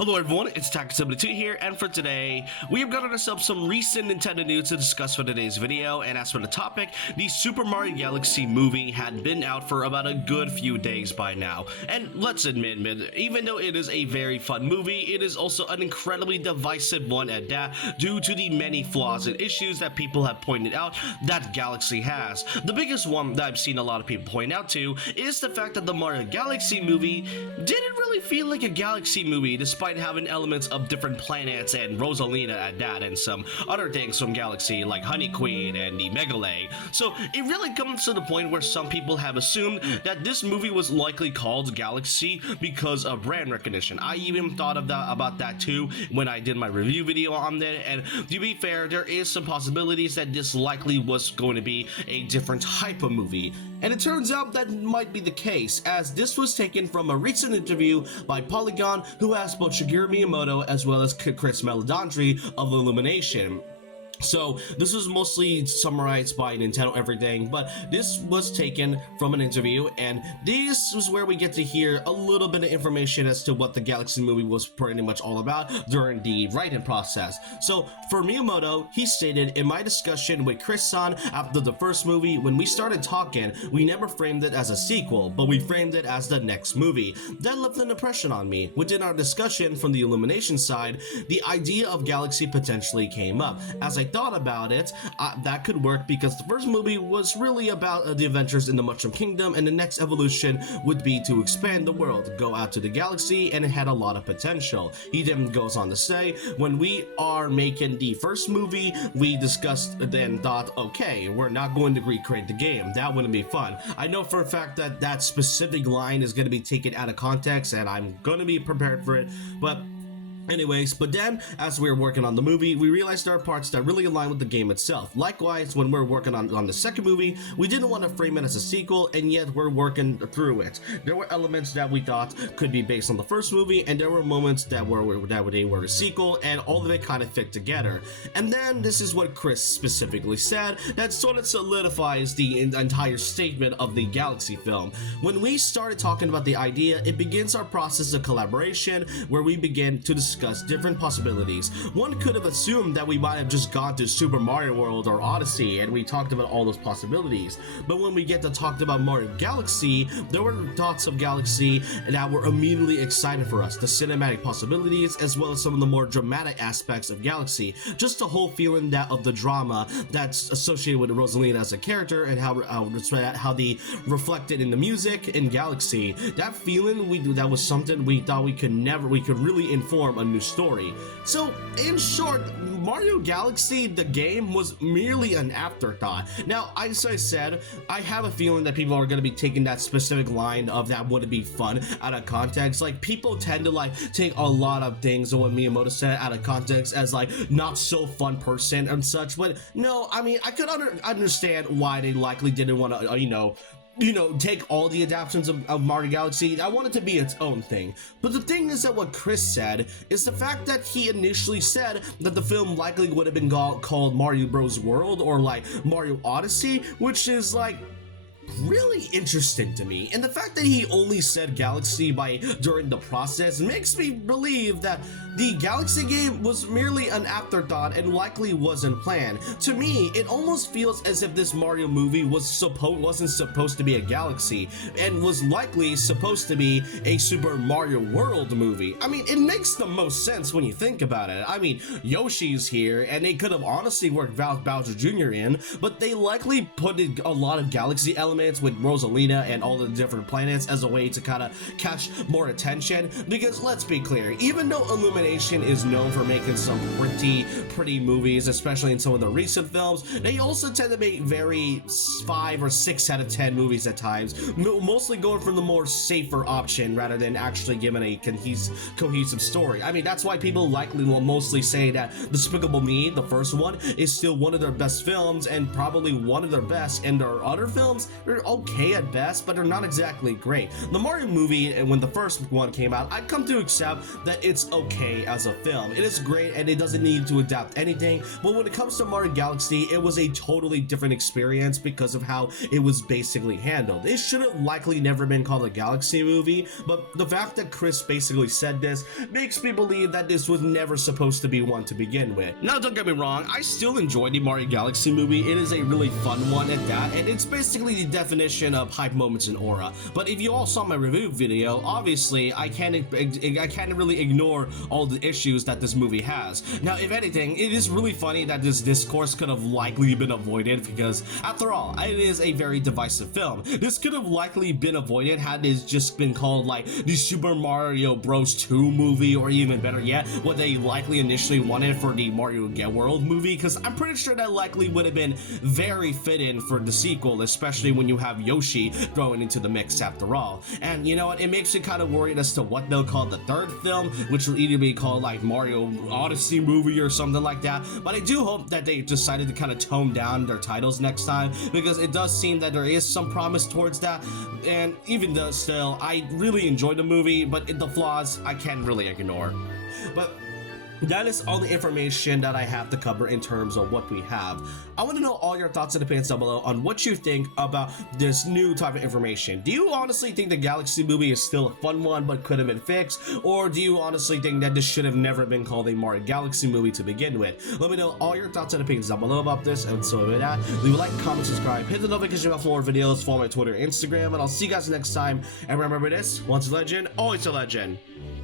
Hello everyone, it's Taka72 here, and for today, we have gotten ourselves some recent Nintendo news to discuss for today's video. And as for the topic, the Super Mario Galaxy movie had been out for about a good few days by now. And let's admit, even though it is a very fun movie, it is also an incredibly divisive one at that, due to the many flaws and issues that people have pointed out that Galaxy has. The biggest one that I've seen a lot of people point out to is the fact that the Mario Galaxy movie didn't really feel like a Galaxy movie, despite having elements of different planets and Rosalina at that, and some other things from Galaxy like Honey Queen and the Megalay. So it really comes to the point where some people have assumed that this movie was likely called Galaxy because of brand recognition. I even thought of about that too when I did my review video on it, and to be fair, there is some possibilities that this likely was going to be a different type of movie. And it turns out that might be the case, as this was taken from a recent interview by Polygon, who asked both Shigeru Miyamoto as well as Chris Meledandri of Illumination. So this was mostly summarized by Nintendo Everything, but this was taken from an interview, and this was where we get to hear a little bit of information as to what the Galaxy movie was pretty much all about during the writing process. So for Miyamoto, he stated, "In my discussion with Chris-san after the first movie, when we started talking, we never framed it as a sequel, but we framed it as the next movie. That left an impression on me. Within our discussion from the Illumination side, the idea of Galaxy potentially came up. As I thought about it, that could work because the first movie was really about the adventures in the Mushroom Kingdom, and the next evolution would be to expand the world, go out to the galaxy, and it had a lot of potential." He then goes on to say, "When we are making the first movie, we discussed then thought, okay, we're not going to recreate the game. That wouldn't be fun. I know for a fact that that specific line is going to be taken out of context, and I'm going to be prepared for it, but anyways, but then, as we were working on the movie, we realized there are parts that really align with the game itself. Likewise, when we're working on the second movie, we didn't want to frame it as a sequel, and yet we're working through it. There were elements that we thought could be based on the first movie, and there were moments that they were a sequel, and all of it kind of fit together." And then, this is what Chris specifically said that sort of solidifies the entire statement of the Galaxy film. "When we started talking about the idea, it begins our process of collaboration, where we begin to discuss different possibilities. One could have assumed that we might have just gone to Super Mario World or Odyssey, and we talked about all those possibilities. But when we get to talk about Mario Galaxy, there were thoughts of Galaxy that were immediately exciting for us. The cinematic possibilities, as well as some of the more dramatic aspects of Galaxy. Just the whole feeling that of the drama that's associated with Rosalina as a character, and how they reflected in the music in Galaxy. That feeling that was something we thought we could really inform a new story." So, in short, Mario Galaxy, the game, was merely an afterthought. Now, as I said, I have a feeling that people are going to be taking that specific line of "that wouldn't be fun" out of context. Like, people tend to take a lot of things of what Miyamoto said out of context as not so fun person and such. But no, I mean, I could understand why they likely didn't want to, take all the adaptations of Mario Galaxy. I want it to be its own thing. But the thing is that what Chris said is the fact that he initially said that the film likely would have been called Mario Bros. World or Mario Odyssey, which is really interesting to me. And the fact that he only said Galaxy during the process makes me believe that the Galaxy game was merely an afterthought and likely wasn't planned. To me, it almost feels as if this Mario movie wasn't supposed to be a Galaxy, and was likely supposed to be a Super Mario World movie. I mean, it makes the most sense when you think about it. I mean, Yoshi's here, and they could have honestly worked Bowser Jr. in, but they likely put in a lot of Galaxy elements with Rosalina and all the different planets as a way to kind of catch more attention. Because let's be clear, even though Illumination is known for making some pretty movies, especially in some of the recent films, they also tend to make very 5 or 6 out of 10 movies at times, mostly going for the more safer option rather than actually giving a cohesive story. I mean, that's why people likely will mostly say that Despicable Me, the first one, is still one of their best films, and probably one of their best, and their other films they're okay at best, but they're not exactly great. The Mario movie, when the first one came out, I'd come to accept that it's okay as a film. It is great and it doesn't need to adapt anything, but when it comes to Mario Galaxy, it was a totally different experience because of how it was basically handled. It should have likely never been called a Galaxy movie, but the fact that Chris basically said this makes me believe that this was never supposed to be one to begin with. Now, don't get me wrong, I still enjoy the Mario Galaxy movie. It is a really fun one at that, and it's basically the definition of hype moments and aura. But if you all saw my review video, obviously I can't really ignore all the issues that this movie has. Now, if anything, it is really funny that this discourse could have likely been avoided because, after all, it is a very divisive film. This could have likely been avoided had it just been called like the Super Mario Bros. 2 movie, or even better yet, what they likely initially wanted for the Mario World movie, because I'm pretty sure that likely would have been very fit-in for the sequel, especially when you have Yoshi thrown into the mix after all. And you know what, it makes me kind of worried as to what they'll call the third film, which will either be called like Mario Odyssey movie or something like that. But I do hope that they decided to kind of tone down their titles next time, because it does seem that there is some promise towards that. And even though still, I really enjoyed the movie, but the flaws I can't really ignore. But that is all the information that I have to cover in terms of what we have. I want to know all your thoughts in the comments down below on what you think about this new type of information. Do you honestly think the Galaxy movie is still a fun one but could have been fixed? Or do you honestly think that this should have never been called a Mario Galaxy movie to begin with? Let me know all your thoughts in the comments down below about this. And so with that, leave a like, comment, subscribe, hit the notification bell for more videos, follow my Twitter, Instagram, and I'll see you guys next time. And remember this, once a legend, always a legend.